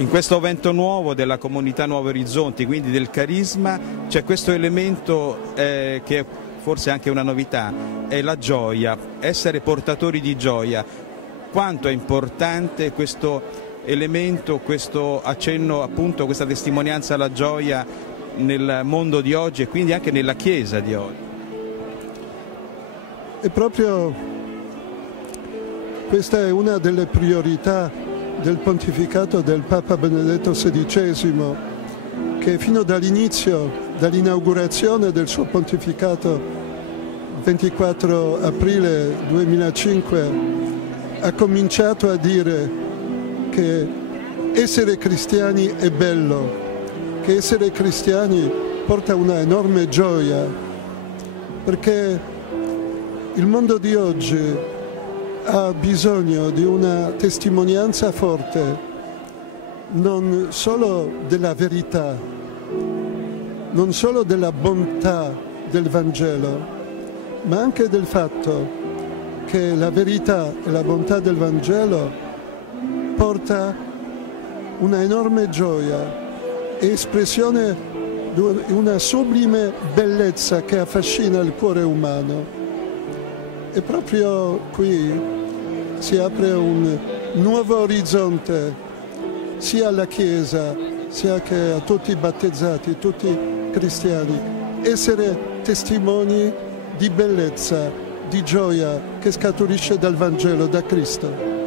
In questo vento nuovo della comunità Nuovi Orizzonti, quindi del carisma, c'è questo elemento che è forse anche una novità, è la gioia, essere portatori di gioia. Quanto è importante questo elemento, questo accenno, appunto, questa testimonianza alla gioia nel mondo di oggi e quindi anche nella Chiesa di oggi? E proprio questa è una delle priorità del pontificato del Papa Benedetto XVI, che fino dall'inizio, dall'inaugurazione del suo pontificato 24 aprile 2005, ha cominciato a dire che essere cristiani è bello, che essere cristiani porta una enorme gioia, perché il mondo di oggi ha bisogno di una testimonianza forte, non solo della verità, non solo della bontà del Vangelo, ma anche del fatto che la verità e la bontà del Vangelo porta una enorme gioia e espressione di una sublime bellezza che affascina il cuore umano. E proprio qui si apre un nuovo orizzonte sia alla Chiesa sia che a tutti i battezzati, tutti i cristiani, essere testimoni di bellezza, di gioia che scaturisce dal Vangelo, da Cristo.